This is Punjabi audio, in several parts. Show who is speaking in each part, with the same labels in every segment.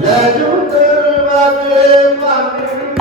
Speaker 1: ਲੈ ਜੂ ਦਰਵਾਜ਼ੇ ਭਾਵੇਂ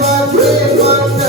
Speaker 1: বাজে বাজে